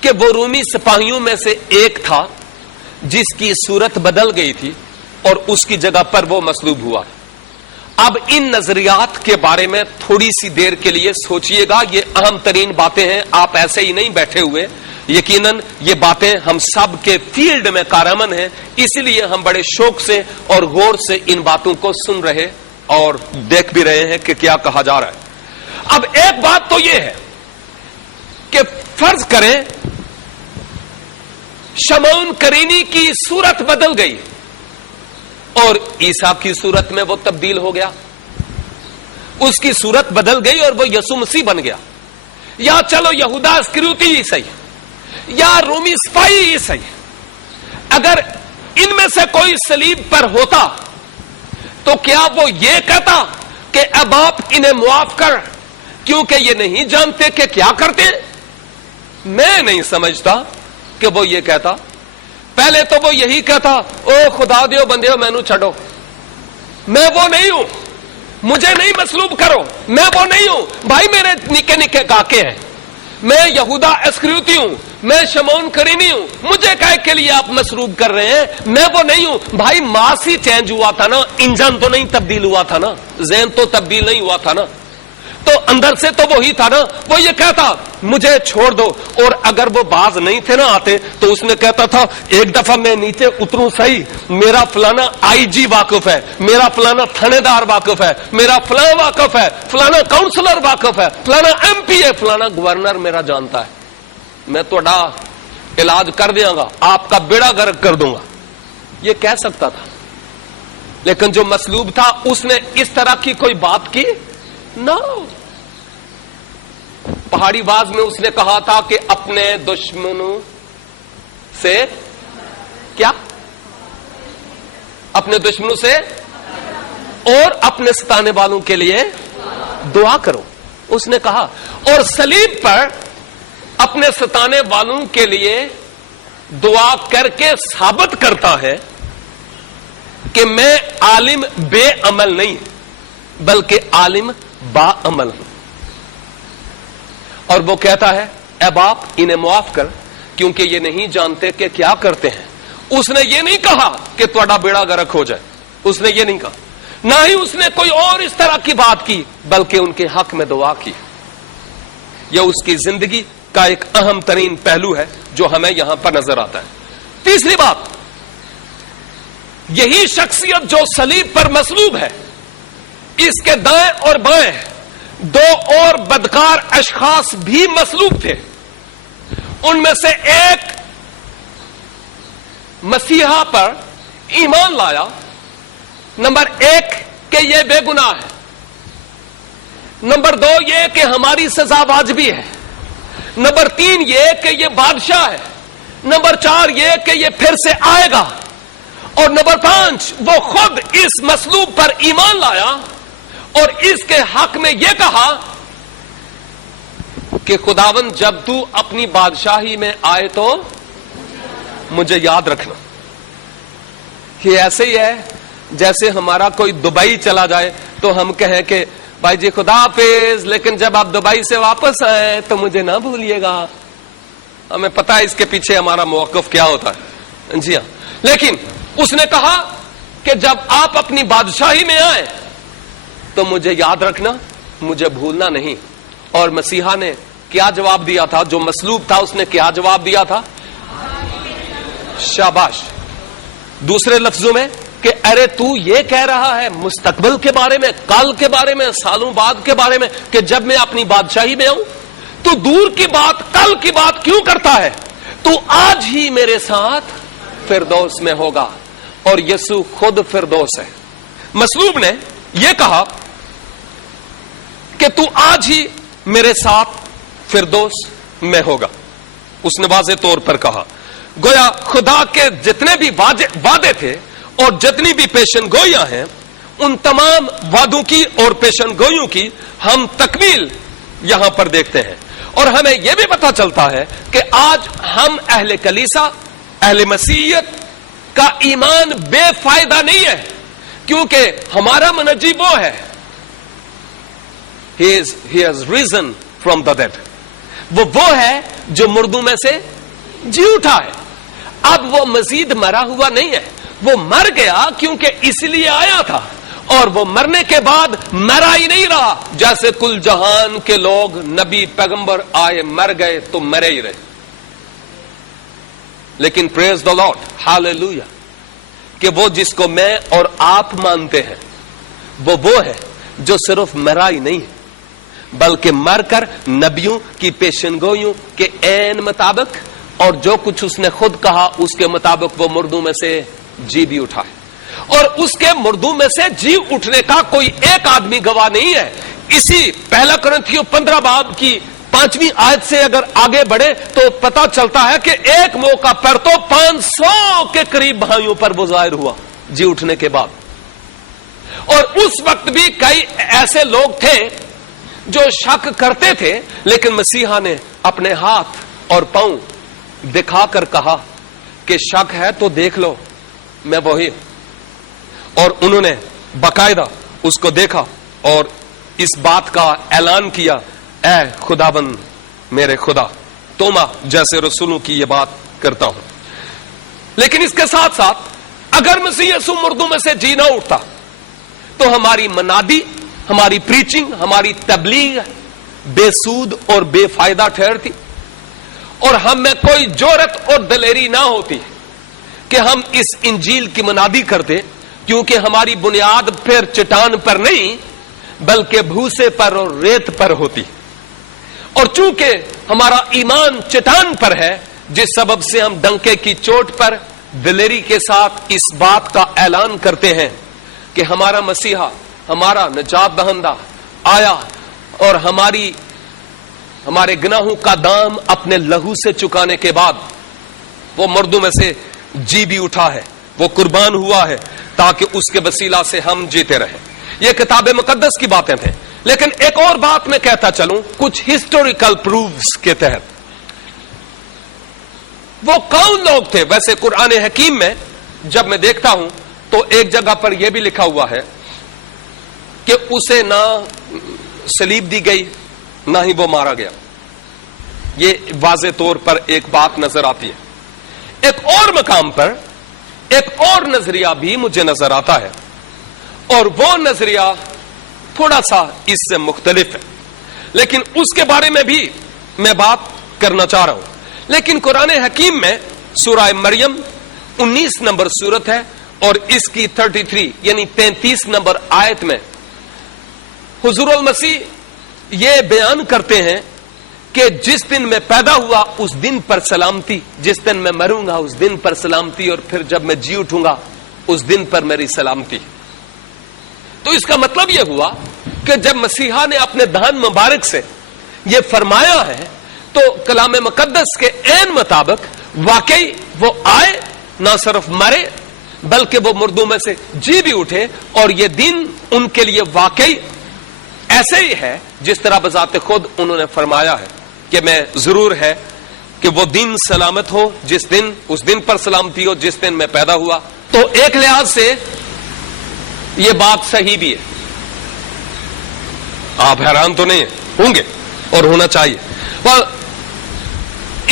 کہ وہ رومی سپاہیوں میں سے ایک تھا جس کی صورت بدل گئی تھی اور اس کی جگہ پر وہ مصلوب ہوا۔ اب ان نظریات کے بارے میں تھوڑی سی دیر کے لیے سوچئے گا، یہ اہم ترین باتیں ہیں، آپ ایسے ہی نہیں بیٹھے ہوئے، یقیناً یہ باتیں ہم سب کے فیلڈ میں کارآمد ہیں، اسی لیے ہم بڑے شوق سے اور غور سے ان باتوں کو سن رہے اور دیکھ بھی رہے ہیں کہ کیا کہا جا رہا ہے۔ اب ایک بات تو یہ ہے کہ فرض کریں شمعون قرینی کی صورت بدل گئی اور عیسیٰ کی صورت میں وہ تبدیل ہو گیا، اس کی صورت بدل گئی اور وہ یسوع مسیح بن گیا، یا چلو یہودا اسکریوتی ہی صحیح یا رومی سپاہی ہی صحیح، اگر ان میں سے کوئی صلیب پر ہوتا تو کیا وہ یہ کہتا کہ اے باپ انہیں معاف کر کیونکہ یہ نہیں جانتے کہ کیا کرتے؟ میں نہیں سمجھتا کہ وہ یہ کہتا۔ پہلے تو وہ یہی کہتا، او خدا دیو بندیو مینو چھڑو، میں وہ نہیں ہوں، مجھے نہیں مصلوب کرو، میں وہ نہیں ہوں، بھائی میرے نکے نکے کاکے ہیں، میں یہودا اسکریوتی ہوں، میں شمعون قرینی ہوں، مجھے کہے کے لیے آپ مصلوب کر رہے ہیں، میں وہ نہیں ہوں۔ بھائی ماس ہی چینج ہوا تھا نا، انجن تو نہیں تبدیل ہوا تھا نا، ذہن تو تبدیل نہیں ہوا تھا نا، تو اندر سے تو وہی تھا نا۔ وہ یہ کہتا مجھے چھوڑ دو، اور اگر وہ باز نہیں تھے نا آتے تو اس نے کہتا تھا ایک دفعہ میں نیچے اتروں صحیح، میرا فلانا آئی جی واقف ہے، میرا فلانا تھانے دار واقف ہے، میرا فلاں واقف ہے، فلانا کاؤنسلر واقف ہے، فلانا ایم پی ہے، فلانا گورنر میرا جانتا ہے، میں تھوڑا علاج کر دیا گا، آپ کا بیڑا غرق کر دوں گا، یہ کہہ سکتا تھا۔ لیکن جو مصلوب تھا اس نے اس طرح کی کوئی بات کی نہ۔ پہاڑی باز میں اس نے کہا تھا کہ اپنے دشمنوں سے کیا؟ اپنے دشمنوں سے اور اپنے ستانے والوں کے لیے دعا کرو، اس نے کہا، اور صلیب پر اپنے ستانے والوں کے لیے دعا کر کے ثابت کرتا ہے کہ میں عالم بے عمل نہیں بلکہ عالم با عمل ہوں۔ اور وہ کہتا ہے اے باپ انہیں معاف کر کیونکہ یہ نہیں جانتے کہ کیا کرتے ہیں۔ اس نے یہ نہیں کہا کہ تھوڑا بیڑا غرق ہو جائے، اس نے یہ نہیں کہا، نہ ہی اس نے کوئی اور اس طرح کی بات کی، بلکہ ان کے حق میں دعا کی۔ یہ اس کی زندگی کا ایک اہم ترین پہلو ہے جو ہمیں یہاں پر نظر آتا ہے۔ تیسری بات، یہی شخصیت جو صلیب پر مصلوب ہے، اس کے دائیں اور بائیں دو اور بدکار اشخاص بھی مصلوب تھے. ان میں سے ایک مسیحا پر ایمان لایا. نمبر 1 کہ یہ بے گناہ ہے. نمبر 2 یہ کہ ہماری سزا واجبی ہے. نمبر 3 یہ کہ یہ بادشاہ ہے. نمبر 4 یہ کہ یہ پھر سے آئے گا. اور نمبر 5 وہ خود اس مصلوب پر ایمان لایا اور اس کے حق میں یہ کہا کہ خداوند جب تو اپنی بادشاہی میں آئے تو مجھے یاد رکھنا. یہ ایسے ہی ہے جیسے ہمارا کوئی دبئی چلا جائے تو ہم کہیں کہ بھائی جی خدا حافظ، لیکن جب آپ دبئی سے واپس آئے تو مجھے نہ بھولیے گا. ہمیں پتا ہے اس کے پیچھے ہمارا موقف کیا ہوتا ہے. جی ہاں، لیکن اس نے کہا کہ جب آپ اپنی بادشاہی میں آئے تو مجھے یاد رکھنا، مجھے بھولنا نہیں. اور مسیحا نے کیا جواب دیا تھا؟ جو مصلوب تھا اس نے کیا جواب دیا تھا؟ شاباش. دوسرے لفظوں میں کہ ارے تو یہ کہہ رہا ہے مستقبل کے بارے میں، کل کے بارے میں، سالوں بعد کے بارے میں کہ جب میں اپنی بادشاہی میں آؤں تو دور کی بات، کل کی بات کیوں کرتا ہے؟ تو آج ہی میرے ساتھ فردوس میں ہوگا. اور یسوع خود فردوس ہے. مصلوب نے یہ کہا کہ تو آج ہی میرے ساتھ فردوس میں ہوگا. اس نے واضح طور پر کہا. گویا خدا کے جتنے بھی وعدے تھے اور جتنی بھی پیشن گوئیاں ہیں، ان تمام وعدوں کی اور پیشن گوئیوں کی ہم تکمیل یہاں پر دیکھتے ہیں. اور ہمیں یہ بھی پتا چلتا ہے کہ آج ہم اہل کلیسا، اہل مسیحیت کا ایمان بے فائدہ نہیں ہے، کیونکہ ہمارا منجی وہ ہے He has risen from the dead. وہ ہے جو مردوں میں سے جی اٹھا ہے. اب وہ مزید مرا ہوا نہیں ہے، وہ مر گیا کیونکہ اس لیے آیا تھا، اور وہ مرنے کے بعد مرا ہی نہیں رہا. جیسے کل جہان کے لوگ، نبی پیغمبر آئے مر گئے تو مرے ہی رہے. لیکن پریز دی لارڈ، ہاللویا، کہ وہ جس کو میں اور آپ مانتے ہیں وہ ہے جو صرف مرا ہی نہیں ہے بلکہ مر کر نبیوں کی پیشن گوئیوں کے عین مطابق اور جو کچھ اس نے خود کہا اس کے مطابق وہ مردوں میں سے جی بھی اٹھا ہے. اور اس کے مردوں میں سے جی اٹھنے کا کوئی ایک آدمی گواہ نہیں ہے. اسی پہلا کرنتھیوں 15 باب کی 5ویں آیت سے اگر آگے بڑھے تو پتا چلتا ہے کہ ایک موقع پر تو 500 کے قریب بھائیوں پر وہ ظاہر ہوا جی اٹھنے کے بعد. اور اس وقت بھی کئی ایسے لوگ تھے جو شک کرتے تھے، لیکن مسیحا نے اپنے ہاتھ اور پاؤں دکھا کر کہا کہ شک ہے تو دیکھ لو، میں وہی. اور انہوں نے باقاعدہ اس کو دیکھا اور اس بات کا اعلان کیا، اے خداوند میرے خدا، توما جیسے رسولوں کی یہ بات کرتا ہوں. لیکن اس کے ساتھ ساتھ اگر مسیح یسوع مردوں میں سے جی نہ اٹھتا تو ہماری منادی، ہماری پریچنگ، ہماری تبلیغ بے سود اور بے فائدہ ٹھہرتی، اور ہم میں کوئی جرأت اور دلیری نہ ہوتی کہ ہم اس انجیل کی منادی کرتے، کیونکہ ہماری بنیاد پھر چٹان پر نہیں بلکہ بھوسے پر اور ریت پر ہوتی. اور چونکہ ہمارا ایمان چٹان پر ہے، جس سبب سے ہم ڈنکے کی چوٹ پر دلیری کے ساتھ اس بات کا اعلان کرتے ہیں کہ ہمارا مسیحا، ہمارا نجات دہندہ آیا اور ہمارے گناہوں کا دام اپنے لہو سے چکانے کے بعد وہ مردوں میں سے جی بھی اٹھا ہے، وہ قربان ہوا ہے تاکہ اس کے وسیلہ سے ہم جیتے رہیں. یہ کتاب مقدس کی باتیں تھیں. لیکن ایک اور بات میں کہتا چلوں کچھ ہسٹوریکل پروفز کے تحت. وہ کون لوگ تھے؟ ویسے قرآن حکیم میں جب میں دیکھتا ہوں تو ایک جگہ پر یہ بھی لکھا ہوا ہے کہ اسے نہ صلیب دی گئی نہ ہی وہ مارا گیا. یہ واضح طور پر ایک بات نظر آتی ہے. ایک اور مقام پر ایک اور نظریہ بھی مجھے نظر آتا ہے، اور وہ نظریہ تھوڑا سا اس سے مختلف ہے، لیکن اس کے بارے میں بھی میں بات کرنا چاہ رہا ہوں. لیکن قرآن حکیم میں سورہ مریم 19 نمبر سورت ہے اور اس کی 33 یعنی 33 نمبر آیت میں حضور المسیح یہ بیان کرتے ہیں کہ جس دن میں پیدا ہوا اس دن پر سلامتی، جس دن میں مروں گا اس دن پر سلامتی، اور پھر جب میں جی اٹھوں گا اس دن پر میری سلامتی۔ تو اس کا مطلب یہ ہوا کہ جب مسیحا نے اپنے دہن مبارک سے یہ فرمایا ہے تو کلام مقدس کے عین مطابق واقعی وہ آئے، نہ صرف مرے بلکہ وہ مردوں میں سے جی بھی اٹھے، اور یہ دن ان کے لیے واقعی ایسے ہی ہے جس طرح بذات خود انہوں نے فرمایا ہے کہ میں ضرور ہے کہ وہ دن سلامت ہو جس دن، اس دن پر سلامتی ہو جس دن میں پیدا ہوا۔ تو ایک لحاظ سے یہ بات صحیح بھی ہے، آپ حیران تو نہیں ہوں گے، اور ہونا چاہیے۔ اور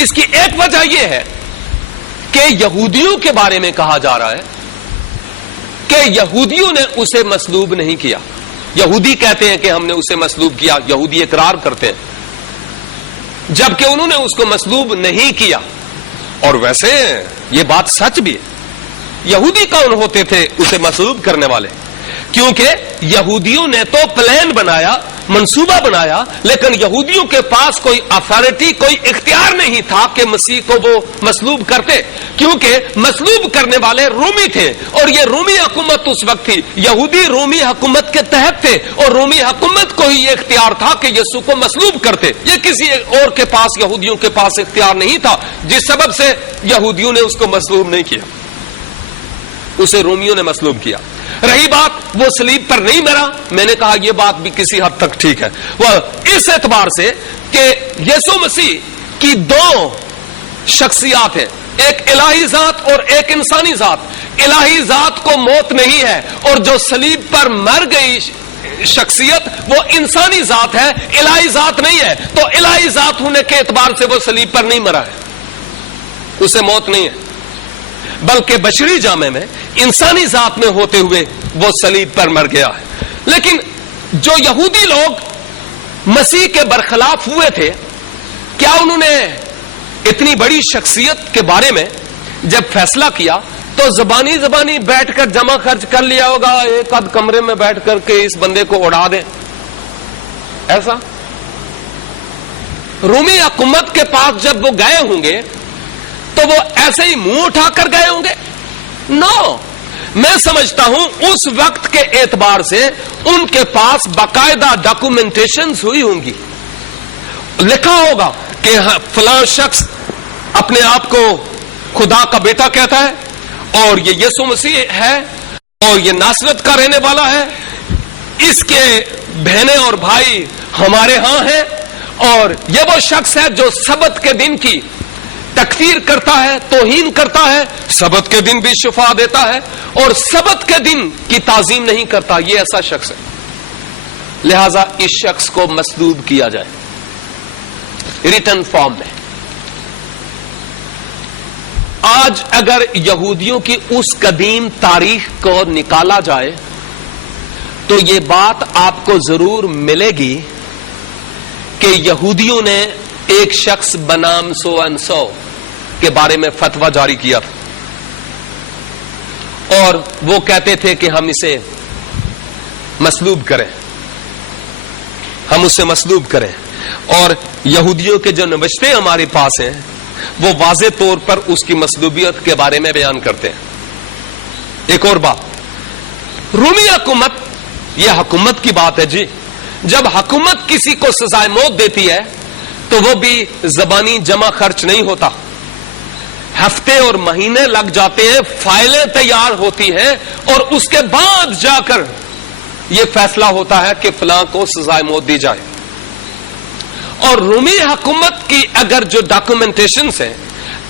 اس کی ایک وجہ یہ ہے کہ یہودیوں کے بارے میں کہا جا رہا ہے کہ یہودیوں نے اسے مصلوب نہیں کیا۔ یہودی کہتے ہیں کہ ہم نے اسے مصلوب کیا، یہودی اقرار کرتے ہیں، جبکہ انہوں نے اس کو مصلوب نہیں کیا۔ اور ویسے یہ بات سچ بھی ہے، یہودی کون ہوتے تھے اسے مصلوب کرنے والے؟ کیونکہ یہودیوں نے تو پلان بنایا، منصوبہ بنایا، لیکن یہودیوں کے پاس کوئی اتھارٹی، کوئی اختیار نہیں تھا کہ مسیح کو وہ مصلوب کرتے، کیونکہ مصلوب کرنے والے رومی تھے، اور یہ رومی حکومت اس وقت تھی، یہودی رومی حکومت کے تحت تھے، اور رومی حکومت کو ہی یہ اختیار تھا کہ یسوع کو مصلوب کرتے، یہ کسی اور کے پاس، یہودیوں کے پاس اختیار نہیں تھا، جس سبب سے یہودیوں نے اس کو مصلوب نہیں کیا، اسے رومیوں نے مصلوب کیا۔ رہی بات وہ صلیب پر نہیں مرا، میں نے کہا یہ بات بھی کسی حد تک ٹھیک ہے، وہ اس اعتبار سے کہ یسوع مسیح کی دو شخصیات ہیں، ایک الہی ذات اور ایک انسانی ذات۔ الہی ذات کو موت نہیں ہے، اور جو صلیب پر مر گئی شخصیت وہ انسانی ذات ہے، الہی ذات نہیں ہے۔ تو الہی ذات ہونے کے اعتبار سے وہ صلیب پر نہیں مرا ہے، اسے موت نہیں ہے، بلکہ بشری جامع میں انسانی ذات میں ہوتے ہوئے وہ صلیب پر مر گیا ہے۔ لیکن جو یہودی لوگ مسیح کے برخلاف ہوئے تھے، کیا انہوں نے اتنی بڑی شخصیت کے بارے میں جب فیصلہ کیا تو زبانی بیٹھ کر جمع خرچ کر لیا ہوگا، ایک آدھ کمرے میں بیٹھ کر کے اس بندے کو اڑا دیں؟ ایسا رومی حکومت کے پاس جب وہ گئے ہوں گے تو وہ ایسے ہی منہ اٹھا کر گئے ہوں گے؟ نو، میں سمجھتا ہوں اس وقت کے اعتبار سے ان کے پاس باقاعدہ ڈاکومنٹیشنز ہوئی ہوں گی، لکھا ہوگا کہ فلاں شخص اپنے آپ کو خدا کا بیٹا کہتا ہے، اور یہ یسوع مسیح ہے، اور یہ ناصرت کا رہنے والا ہے، اس کے بہنیں اور بھائی ہمارے ہاں ہیں، اور یہ وہ شخص ہے جو سبت کے دن کی تکفیر کرتا ہے، توہین کرتا ہے، سبت کے دن بھی شفا دیتا ہے، اور سبت کے دن کی تعظیم نہیں کرتا، یہ ایسا شخص ہے، لہذا اس شخص کو مصلوب کیا جائے ریٹن فارم میں۔ آج اگر یہودیوں کی اس قدیم تاریخ کو نکالا جائے تو یہ بات آپ کو ضرور ملے گی کہ یہودیوں نے ایک شخص بنام سو ان سو کے بارے میں فتویٰ جاری کیا تھا، اور وہ کہتے تھے کہ ہم اسے مصلوب کریں، ہم اسے مصلوب کریں، اور یہودیوں کے جو نوشتے ہمارے پاس ہیں وہ واضح طور پر اس کی مصلوبیت کے بارے میں بیان کرتے ہیں۔ ایک اور بات، رومی حکومت، یہ حکومت کی بات ہے جی، جب حکومت کسی کو سزائے موت دیتی ہے تو وہ بھی زبانی جمع خرچ نہیں ہوتا، ہفتے اور مہینے لگ جاتے ہیں، فائلیں تیار ہوتی ہیں، اور اس کے بعد جا کر یہ فیصلہ ہوتا ہے کہ فلاں کو سزائے موت دی جائے۔ اور رومی حکومت کی اگر جو ڈاکومنٹیشنز ہیں،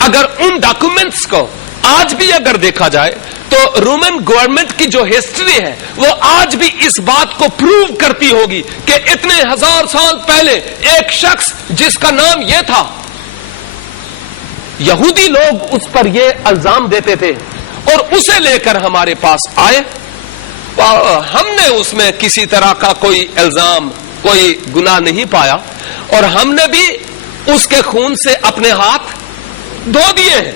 اگر ان ڈاکومنٹس کو آج بھی اگر دیکھا جائے تو رومن گورنمنٹ کی جو ہسٹری ہے وہ آج بھی اس بات کو پروو کرتی ہوگی کہ اتنے ہزار سال پہلے ایک شخص جس کا نام یہ تھا، یہودی لوگ اس پر یہ الزام دیتے تھے، اور اسے لے کر ہمارے پاس آئے، ہم نے اس میں کسی طرح کا کوئی الزام، کوئی گناہ نہیں پایا، اور ہم نے بھی اس کے خون سے اپنے ہاتھ دھو دیے ہیں۔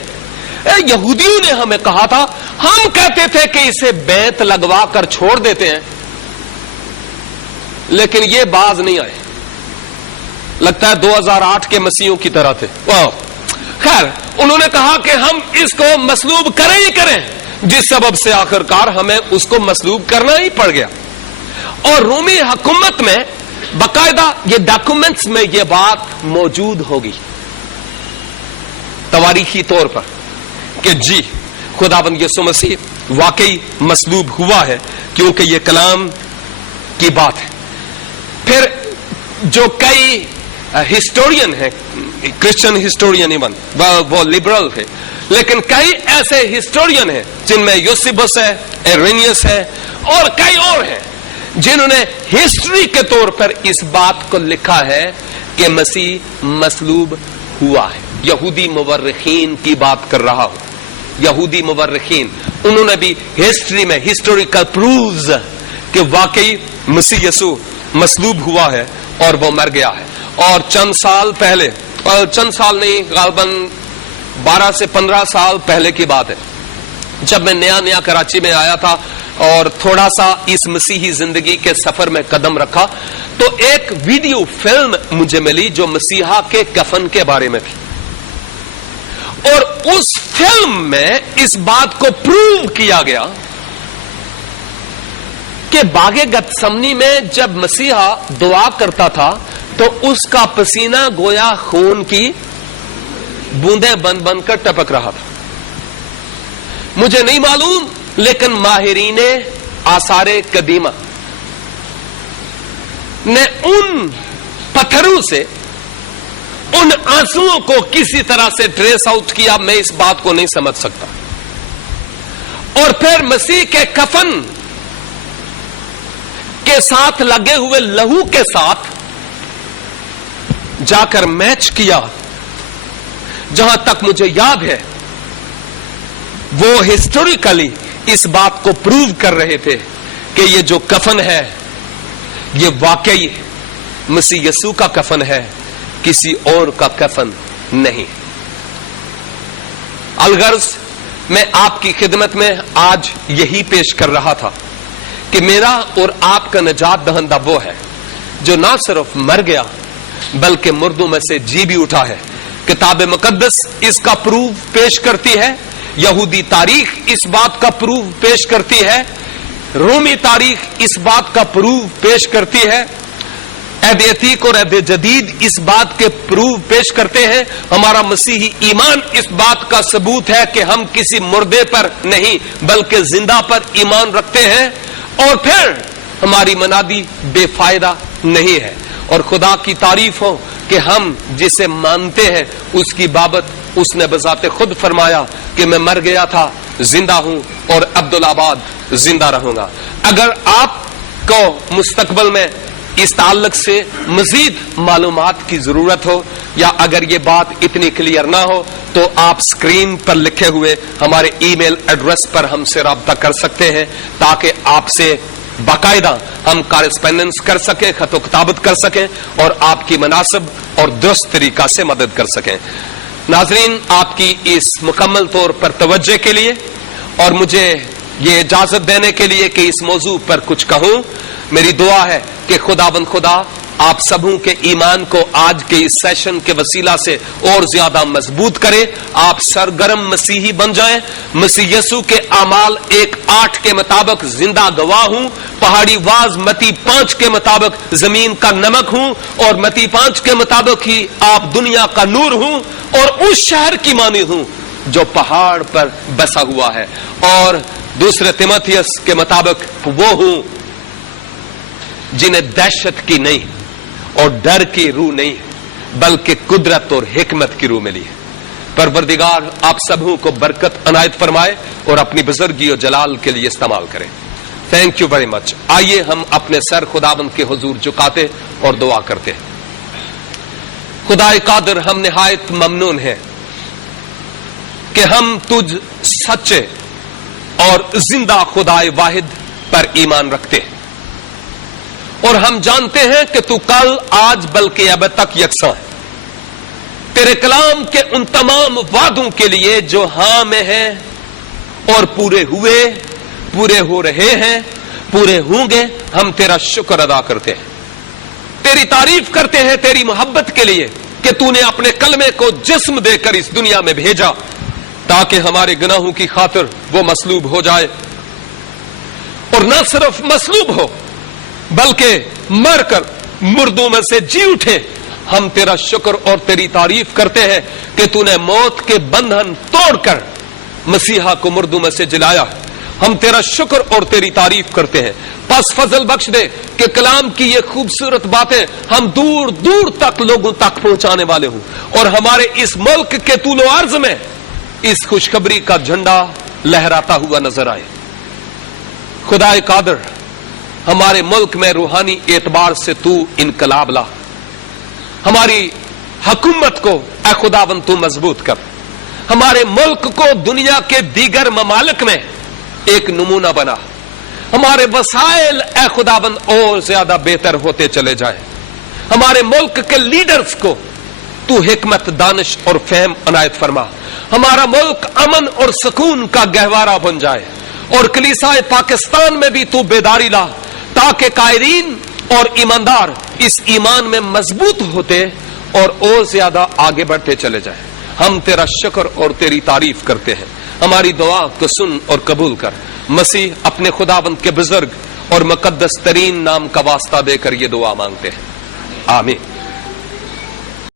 یہودیوں نے ہمیں کہا تھا، ہم کہتے تھے کہ اسے بیعت لگوا کر چھوڑ دیتے ہیں، لیکن یہ باز نہیں آئے، لگتا ہے 2008 کے مسیحوں کی طرح تھے. خیر, انہوں نے کہا کہ ہم اس کو مصلوب کریں ہی کریں, جس سبب سے آخرکار ہمیں اس کو مصلوب کرنا ہی پڑ گیا. اور رومی حکومت میں باقاعدہ یہ ڈاکومنٹس میں یہ بات موجود ہوگی تواریخی طور پر کہ جی خداوند یسوع مسیح واقعی مصلوب ہوا ہے, کیونکہ یہ کلام کی بات ہے. پھر جو کئی ہسٹورین ہیں, کرسچن ہسٹورین ایون, وہ لبرل تھے, لیکن کئی ایسے ہسٹورین ہیں جن میں یوسیبس ہے, ایرینیس ہے, اور کئی اور ہیں جنہوں نے ہسٹری کے طور پر اس بات کو لکھا ہے کہ مسیح مصلوب ہوا ہے. یہودی مورخین کی بات کر رہا ہوں, یہودی مورخین, انہوں نے بھی ہسٹری میں ہسٹوریکل پروفز کہ واقعی مسیح یسوع مصلوب ہوا ہے اور وہ مر گیا ہے. اور چند سال پہلے, چند سال نہیں, غالباً 12 سے 15 سال پہلے کی بات ہے, جب میں نیا کراچی میں آیا تھا اور تھوڑا سا اس مسیحی زندگی کے سفر میں قدم رکھا, تو ایک ویڈیو فلم مجھے ملی جو مسیحا کے کفن کے بارے میں تھی. اور اس فلم میں اس بات کو پروو کیا گیا کہ باغ گتسمنی میں جب مسیحا دعا کرتا تھا تو اس کا پسینہ گویا خون کی بوندیں بن بن کر ٹپک رہا تھا. مجھے نہیں معلوم, لیکن ماہرین آثار قدیمہ نے ان پتھروں سے ان آنسوؤں کو کسی طرح سے ٹریس آؤٹ کیا. میں اس بات کو نہیں سمجھ سکتا. اور پھر مسیح کے کفن کے ساتھ لگے ہوئے لہو کے ساتھ جا کر میچ کیا. جہاں تک مجھے یاد ہے وہ ہسٹوریکلی اس بات کو پروو کر رہے تھے کہ یہ جو کفن ہے یہ واقعی مسیح یسوع کا کفن ہے, کسی اور کا کفن نہیں. الغرض میں آپ کی خدمت میں آج یہی پیش کر رہا تھا کہ میرا اور آپ کا نجات دہندہ وہ ہے جو نہ صرف مر گیا بلکہ مردوں میں سے جی بھی اٹھا ہے. کتاب مقدس اس کا پروف پیش کرتی ہے, یہودی تاریخ اس بات کا پروف پیش کرتی ہے, رومی تاریخ اس بات کا پروف پیش کرتی ہے, عہد عتیق اور عہد جدید اس بات کے پروف پیش کرتے ہیں. ہمارا مسیحی ایمان اس بات کا ثبوت ہے کہ ہم کسی مردے پر نہیں بلکہ زندہ پر ایمان رکھتے ہیں. اور پھر ہماری منادی بے فائدہ نہیں ہے. اور خدا کی تعریف ہو کہ ہم جسے مانتے ہیں اس کی بابت اس نے بذات خود فرمایا کہ میں مر گیا تھا, زندہ ہوں اور عبدالآباد زندہ رہوں گا. اگر آپ کو مستقبل میں اس تعلق سے مزید معلومات کی ضرورت ہو یا اگر یہ بات اتنی کلیئر نہ ہو تو آپ سکرین پر لکھے ہوئے ہمارے ای میل ایڈریس پر ہم سے رابطہ کر سکتے ہیں تاکہ آپ سے باقاعدہ ہم کارسپینڈنس کر سکیں, خط و کتابت کر سکیں اور آپ کی مناسب اور درست طریقہ سے مدد کر سکیں. ناظرین, آپ کی اس مکمل طور پر توجہ کے لیے اور مجھے یہ اجازت دینے کے لیے کہ اس موضوع پر کچھ کہوں, میری دعا ہے کہ خداوند خدا آپ سبوں کے ایمان کو آج کے اس سیشن کے وسیلہ سے اور زیادہ مضبوط کرے. آپ سرگرم مسیحی بن جائیں. مسیح یسوع کے اعمال 1:8 کے مطابق زندہ گواہ ہوں, پہاڑی واز متی 5 کے مطابق زمین کا نمک ہوں اور متی 5 کے مطابق ہی آپ دنیا کا نور ہوں اور اس شہر کی مانی ہوں جو پہاڑ پر بسا ہوا ہے. اور دوسرے تیموتھیوس کے مطابق وہ ہوں جنہیں دہشت کی نہیں اور ڈر کی روح نہیں بلکہ قدرت اور حکمت کی روح ملی ہے. پروردگار آپ سبوں کو برکت عنایت فرمائے اور اپنی بزرگی اور جلال کے لیے استعمال کریں. Thank you very much. آئیے ہم اپنے سر خداوند کے حضور جھکاتے اور دعا کرتے ہیں. خدا قادر, ہم نہایت ممنون ہیں کہ ہم تجھ سچے اور زندہ خدا واحد پر ایمان رکھتے ہیں اور ہم جانتے ہیں کہ تو کل, آج بلکہ اب تک یکساں ہے. تیرے کلام کے ان تمام وعدوں کے لیے جو ہاں میں ہیں اور پورے ہوئے, پورے ہو رہے ہیں, پورے ہوں گے, ہم تیرا شکر ادا کرتے ہیں. تیری تعریف کرتے ہیں تیری محبت کے لیے کہ تو نے اپنے کلمے کو جسم دے کر اس دنیا میں بھیجا تاکہ ہمارے گناہوں کی خاطر وہ مصلوب ہو جائے، اور نہ صرف مصلوب ہو بلکہ مر کر مردوں میں سے جی اٹھے۔ ہم تیرا شکر اور تیری تعریف کرتے ہیں کہ تو نے موت کے بندھن توڑ کر مسیحا کو مردوں میں سے جلایا۔ ہم تیرا شکر اور تیری تعریف کرتے ہیں، پس فضل بخش دے کہ کلام کی یہ خوبصورت باتیں ہم دور دور تک لوگوں تک پہنچانے والے ہوں، اور ہمارے اس ملک کے طول و عرض میں اس خوشخبری کا جھنڈا لہراتا ہوا نظر آئے۔ خدا قادر، ہمارے ملک میں روحانی اعتبار سے تو انقلاب لا، ہماری حکومت کو اے خداوند تو مضبوط کر، ہمارے ملک کو دنیا کے دیگر ممالک میں ایک نمونہ بنا، ہمارے وسائل اے خداوند اور زیادہ بہتر ہوتے چلے جائیں، ہمارے ملک کے لیڈرز کو تو حکمت، دانش اور فہم عنایت فرما، ہمارا ملک امن اور سکون کا گہوارہ بن جائے، اور کلیسائے پاکستان میں بھی تو بیداری لا تاکہ قائدین اور ایماندار اس ایمان میں مضبوط ہوتے اور زیادہ آگے بڑھتے چلے جائیں۔ ہم تیرا شکر اور تیری تعریف کرتے ہیں، ہماری دعا کو سن اور قبول کر، مسیح اپنے خداوند کے بزرگ اور مقدس ترین نام کا واسطہ دے کر یہ دعا مانگتے ہیں، آمین۔